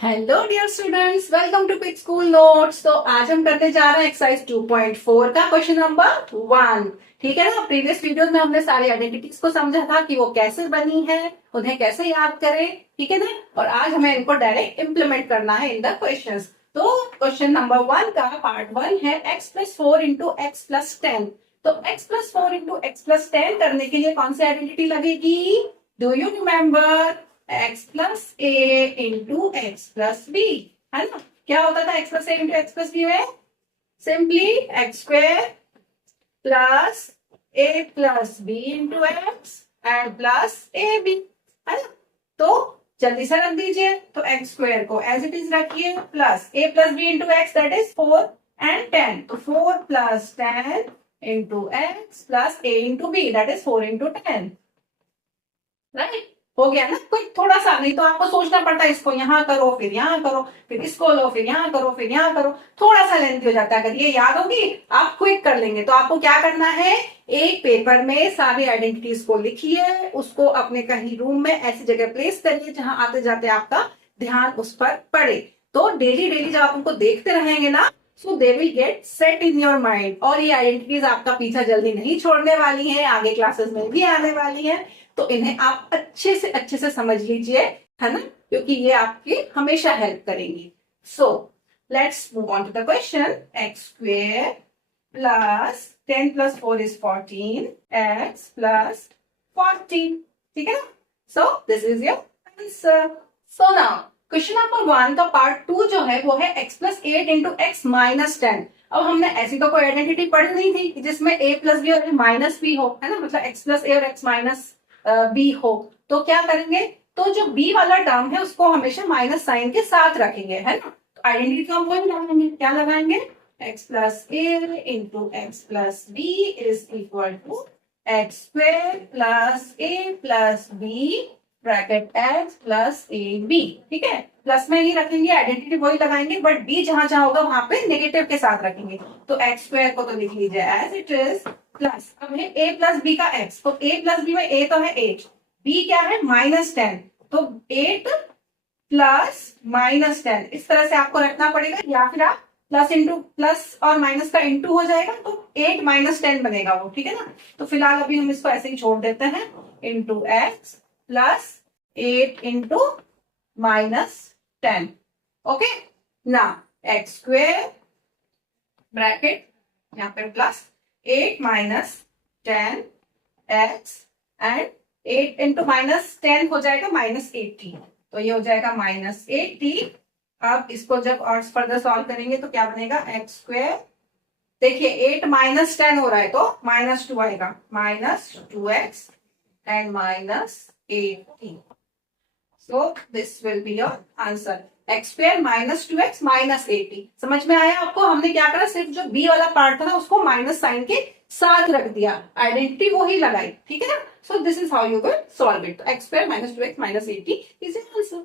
Hello dear students, welcome to quick school notes. तो आज हम करने जा रहे हैं एक्सरसाइज 2.4 का क्वेश्चन नंबर 1। ठीक है ना। प्रीवियस वीडियोस में हमने सारी आइडेंटिटीज को समझा था कि वो कैसे बनी है, उन्हें कैसे याद करें। ठीक है ना। और आज हमें इनको डायरेक्ट इम्प्लीमेंट करना है इन द क्वेश्चंस। तो क्वेश्चन नंबर 1 का पार्ट 1 है x plus 4 into x plus 10। तो x plus 4 into x plus 10 करने के लिए कौन सी आइडेंटिटी लगेगी? Do you remember? X plus a into x plus b, है ना। क्या होता था x plus a into x plus b में? Simply x square plus a plus b into x and plus a b, है ना। तो जल्दी से रख दीजिए। तो एक्स स्क्वेयर को एज इट इज रखिए, plus a plus b into x that is 4 and 10। तो 4 plus 10 into x plus a into b that is 4 into 10, right. हो गया ना। कोई थोड़ा सा नहीं तो आपको सोचना पड़ता है, इसको यहाँ करो फिर यहाँ करो फिर इसको लो फिर यहाँ करो फिर यहाँ करो, थोड़ा सा लेंथी हो जाता है। अगर ये याद होगी आप क्विक कर लेंगे। तो आपको क्या करना है, एक पेपर में सारी आइडेंटिटीज को लिखिए, उसको अपने कहीं रूम में ऐसी जगह प्लेस करिए जहां आते जाते आपका ध्यान उस पर पड़े। तो डेली डेली जब आप उनको देखते रहेंगे ना, so they will get set in your mind. और ये आइडेंटिटीज आपका पीछा जल्दी नहीं छोड़ने वाली है, आगे क्लासेस में भी आने वाली है। तो इन्हें आप अच्छे से समझ लीजिए, है ना, क्योंकि ये आपकी हमेशा हेल्प करेंगी। So let's move on to the question. X square plus 10 plus 4 is 14 x plus 14। ठीक है ना। So this is your answer. So now question number 1 का पार्ट 2 जो है वो है x plus 8 into x minus 10। अब हमने ऐसी तो कोई आइडेंटिटी पढ़ी नहीं थी जिसमें a प्लस बी और माइनस बी हो, है ना, मतलब x प्लस ए और x माइनस बी हो। तो क्या करेंगे, तो जो b वाला टर्म है उसको हमेशा माइनस साइन के साथ रखेंगे, है ना। तो आइडेंटिटी तो हम वही लगाएंगे, क्या लगाएंगे, x plus a into x plus b is equal to x square plus a plus b bracket x plus a b. ठीक है, प्लस में ही रखेंगे, आइडेंटिटी वही लगाएंगे, बट बी जहां जहां होगा वहां पे नेगेटिव के साथ रखेंगे। तो एक्स स्क्वेयर को तो लिख लीजिए एज इट इज, प्लस अब है a प्लस बी का x। तो a प्लस बी में a तो है 8, b क्या है -10। तो 8 प्लस -10 इस तरह से आपको रखना पड़ेगा, या फिर आप प्लस इंटू प्लस और माइनस का इंटू हो जाएगा तो 8 -10 बनेगा वो। ठीक है ना। तो फिलहाल अभी हम इसको ऐसे ही छोड़ देते हैं, into x plus 8 into -10। Okay ना, एक्स स्क्वेयर ब्रैकेट यहाँ पे प्लस 8 -10 एक्स एंड 8 इंटू -10 हो जाएगा -80। तो ये हो जाएगा -80। अब इसको जब और फर्दर सॉल्व करेंगे तो क्या बनेगा, एक्स स्क्वेयर, देखिए 8 -10 हो रहा है तो -2 आएगा, -2x and -80। So this will be your answer, x square -2x -80। समझ में आया आपको? हमने क्या करा, सिर्फ जो बी वाला पार्ट था ना उसको माइनस साइन के साथ रख दिया, आइडेंटिटी वो ही लगाई। ठीक है ना। So this is how you can solve it. X square -2x -80 is an answer.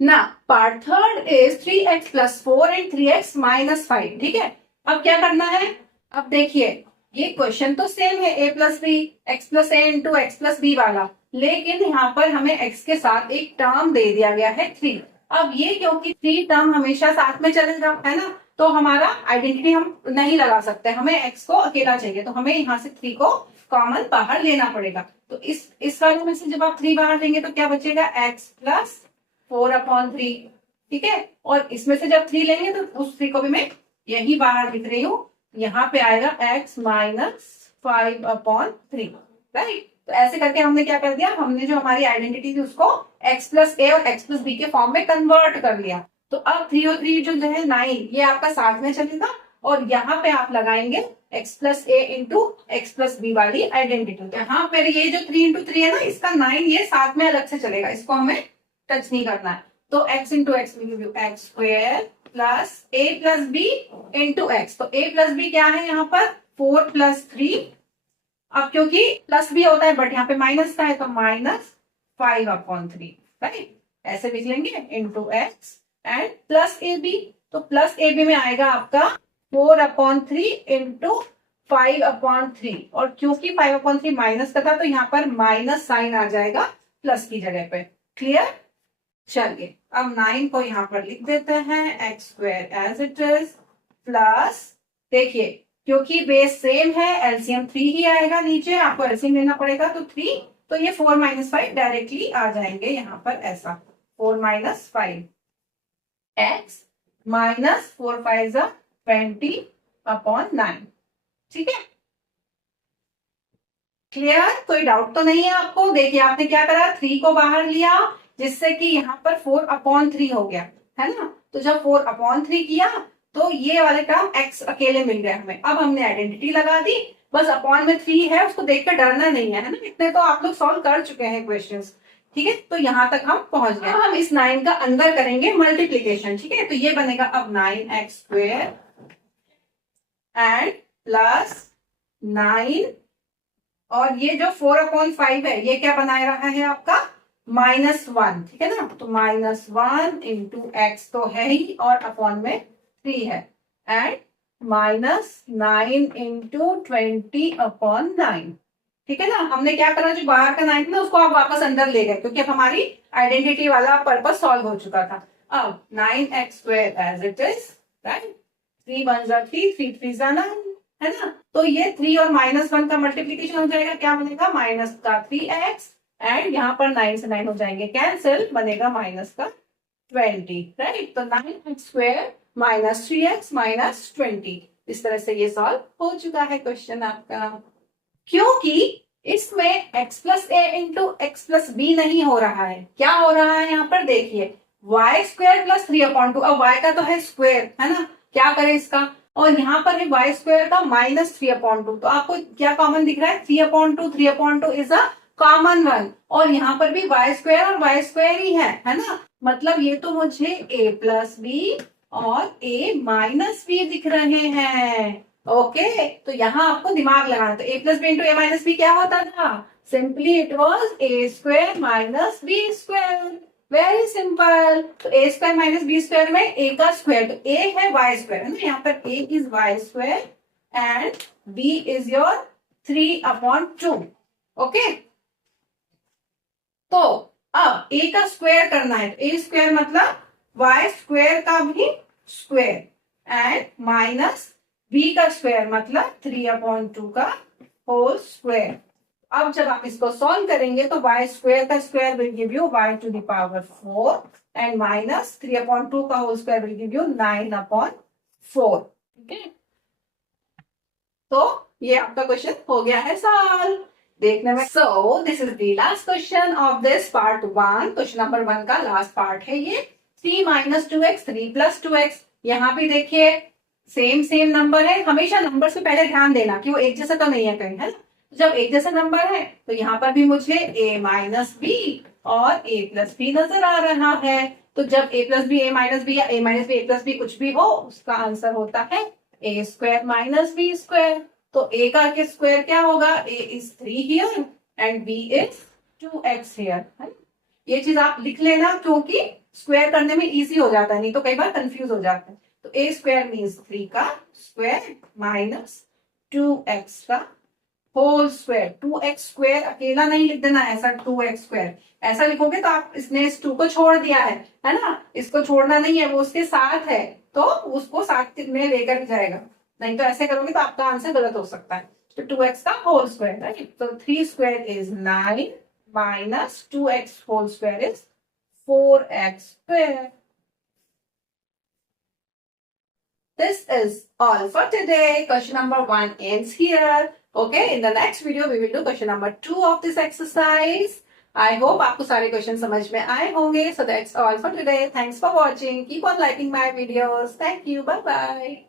ना part third is 3x plus 4 and 3x -5। ठीक है, अब क्या करना है, अब देखिए ये क्वेश्चन तो सेम है, a plus b x plus a into x plus b वाला, लेकिन यहाँ पर हमें x के साथ एक टर्म दे दिया गया है 3। अब ये क्योंकि 3 टर्म हमेशा साथ में चलेगा, है ना, तो हमारा आइडेंटिटी हम नहीं लगा सकते, हमें x को अकेला चाहिए। तो हमें यहाँ से 3 को कॉमन बाहर लेना पड़ेगा। तो इस वाले में से जब आप 3 बाहर लेंगे तो क्या बचेगा, x प्लस 4/3। ठीक है, और इसमें से जब 3 लेंगे तो उस 3 को भी मैं यही बाहर लिख रही हूँ, यहाँ पे आएगा x -5/3, राइट। तो ऐसे करके हमने क्या कर दिया, हमने जो हमारी आइडेंटिटी थी उसको x प्लस ए और x प्लस बी के फॉर्म में कन्वर्ट कर लिया। तो अब 3 और 3 जो है 9, ये आपका साथ में चलेगा, और यहाँ पे आप लगाएंगे x plus a into x plus B वाली आइडेंटिटी। यहाँ पर ये जो 3 इंटू 3 है ना, इसका 9 ये साथ में अलग से चलेगा, इसको हमें टच नहीं करना है। तो x into x x square plus a plus b into x. तो a प्लस बी क्या है यहाँ पर, 4 प्लस 3। अब क्योंकि प्लस भी होता है बट यहाँ पे माइनस का है तो -5/3, राइट। ऐसे लिख लेंगे, into x and plus a b. तो प्लस ए बी में आएगा आपका 4/3 इंटू 5/3, और क्योंकि 5/3 माइनस का था तो यहाँ पर माइनस साइन आ जाएगा प्लस की जगह पे। क्लियर? चलिए अब 9 को यहाँ पर लिख देते हैं x square as it is plus, देखिए क्योंकि बेस सेम है एलसीएम 3 ही आएगा, नीचे आपको एलसीएम लेना पड़ेगा तो 3, तो ये 4 - 5 डायरेक्टली आ जाएंगे यहाँ पर ऐसा 4 - 5 एक्स माइनस 4 5 20/9। ठीक है, क्लियर? कोई डाउट तो नहीं है आपको? देखिए आपने क्या करा, 3 को बाहर लिया जिससे कि यहाँ पर 4/3 हो गया, है ना? तो जब 4/3 किया तो ये वाले टर्म x अकेले मिल गए हमें। अब हमने आइडेंटिटी लगा दी, बस अपॉन में 3 है, उसको देखकर डरना नहीं है, ना? इतने तो आप लोग सॉल्व कर चुके हैं क्वेश्चंस। ठीक है, तो यहां तक हम पहुंच गए। अब हम इस 9 का अंदर करेंगे मल्टीप्लीकेशन। ठीक है, तो ये बनेगा अब 9x² एंड प्लस 9, और ये जो 4/5 है ये क्या बना रहा है आपका -1। ठीक है ना, तो -1 इंटू एक्स तो है ही और अपॉन में 3 है, एंड -9 इंटू 20/9। ठीक है ना, हमने क्या करा, जो बाहर का 9 था ना उसको आप वापस अंदर ले गए क्योंकि अब हमारी आइडेंटिटी वाला पर्पस सॉल्व हो चुका था। अब 9x² as it is, right? 3 1 3, 3 3 9, है ना? तो ये 3 और -1 का मल्टीप्लीकेशन हो जाएगा, क्या बनेगा माइनस का 3x, एंड यहाँ पर 9 से 9 हो जाएंगे कैंसिल, बनेगा -20, राइट? तो 9x² - 3x - 20, इस तरह से ये सॉल्व हो चुका है क्वेश्चन आपका। क्योंकि इसमें x + a into x + b नहीं हो रहा है, क्या हो रहा है यहाँ पर देखिए y² + 3/2। अब y का तो है स्क्वायर, है ना? क्या करें इसका, और यहाँ पर है y² का -3/2, तो आपको क्या कॉमन दिख रहा है 3/2, 3/2 इज अ कॉमन वन, और यहाँ पर भी y² और y² ही है ना? मतलब ये तो मुझे a + b और a - b दिख रहे हैं। ओके, तो यहाँ आपको दिमाग लगाना, तो a + b into a - b क्या होता था, simply it was a² - b²। Very simple. तो a² - b² में a का स्क्वायर, तो a है y², है ना? यहाँ पर a is y² and b is your 3/2। Okay, तो अब a का स्क्वायर करना है, तो a² मतलब y² का भी स्क्वायर, एंड माइनस b का स्क्वायर मतलब 3/2 का होल स्क्वायर। अब जब आप इसको सॉल्व करेंगे तो y² का square will give you y⁴ and minus 3/2 का whole square will give you 9/4। ठीक है, तो ये आपका क्वेश्चन हो गया है सॉल्व देखने में। सो this is the last question of this part 1। Question number 1 का लास्ट पार्ट है ये। 3 - 2x 3 + 2x, यहाँ भी देखिए सेम नंबर है। हमेशा नंबर से पहले ध्यान देना कि वो एक जैसा तो नहीं है कहीं, है ना? जब एक जैसा नंबर है तो यहाँ पर भी मुझे a - b और a + b नजर आ रहा है। तो जब a + b a - b या a - b a + b कुछ भी हो, उसका आंसर होता है a² - b²। तो a का स्क्वायर क्या होगा, a is 3 here and b is 2x here, है? ये चीज आप लिख लेना क्योंकि स्क्वायर करने में इजी हो जाता है, नहीं तो कई बार कंफ्यूज हो जाता है। तो a² मीन्स 3 का स्क्वायर माइनस 2x का होल स्क्वायर। 2x² अकेला नहीं लिख देना, ऐसा 2x², ऐसा लिखोगे तो आप इसने इस 2 को छोड़ दिया है ना? इसको छोड़ना नहीं है, वो उसके साथ है तो उसको साथ में लेकर जाएगा, नहीं तो ऐसे करोगे तो आपका आंसर गलत हो सकता है। तो 2x का होल स्क्वायर, राइट? तो 3² is 9 minus 2x whole square is 4x²। This is all for today. Question number 1 ends here. Okay, in the next video we will do question number 2 of this exercise. I hope आपको सारे question समझ में आए होंगे. So that's all for today. Thanks for watching. Keep on liking my videos. Thank you. Bye bye.